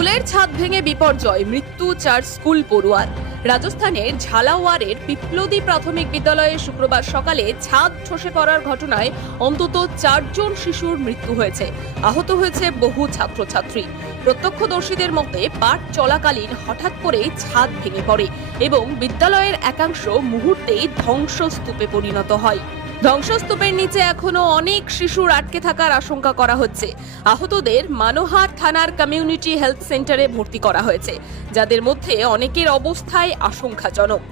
স্কুলের ছাদ ভেঙে বিপর্যয়, মৃত্যু 4 স্কুল পড়ুয়ার। রাজস্থানের ঝালাওয়ারের পিপলদি প্রাথমিক বিদ্যালয়ে শুক্রবার সকালে ছাদ ধসে পড়ার ঘটনায় অন্তত 4 জন শিশুর মৃত্যু হয়েছে। আহত হয়েছে বহু ছাত্রছাত্রী। প্রত্যক্ষদর্শীদের মতে পাঠ চলাকালীন হঠাৎ করেই ছাদ ভেঙে পড়ে এবং বিদ্যালয়ের একাংশ মুহূর্তেই ধ্বংসস্তূপে পরিণত হয়। ধ্বংসস্তূপের নিচে এখনো অনেক শিশুর আটকে থাকার আশঙ্কা করা হচ্ছে। আহতদের মানোহার থানার কমিউনিটি হেলথ সেন্টারে ভর্তি করা হয়েছে, যাদের মধ্যে অনেকের অবস্থায় আশঙ্কাজনক।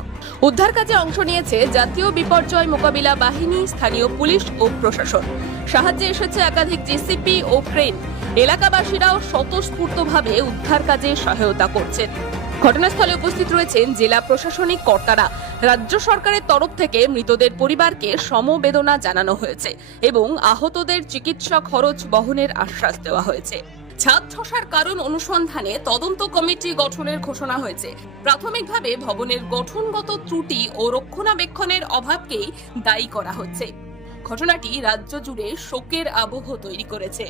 উদ্ধার কাজে অংশ নিয়েছে জাতীয় বিপর্যয় মোকাবিলা বাহিনী, স্থানীয় পুলিশ ও প্রশাসন। সাহায্যে এসেছে একাধিক জেসিপি ও ক্রেন। এলাকাবাসীরাও স্বতঃস্ফূর্তভাবে উদ্ধার কাজে সহায়তা করছেন। ঘটনাস্থলে উপস্থিত রয়েছেন জেলা প্রশাসনিক কর্তারা। রাজ্য সরকারের তরফ থেকে মৃতদের পরিবারকে সমবেদনা জানানো হয়েছে এবং আহতদের চিকিৎসা খরচ বহনের আশ্বাস দেওয়া হয়েছে। ছাদ ধসার কারণ অনুসন্ধানে তদন্ত কমিটি গঠনের ঘোষণা হয়েছে। প্রাথমিকভাবে ভবনের গঠনগত ত্রুটি ও রক্ষণাবেক্ষণের অভাবকেই দায়ী করা হচ্ছে। ঘটনাটি রাজ্য জুড়ে শোকের আবহ তৈরি করেছে।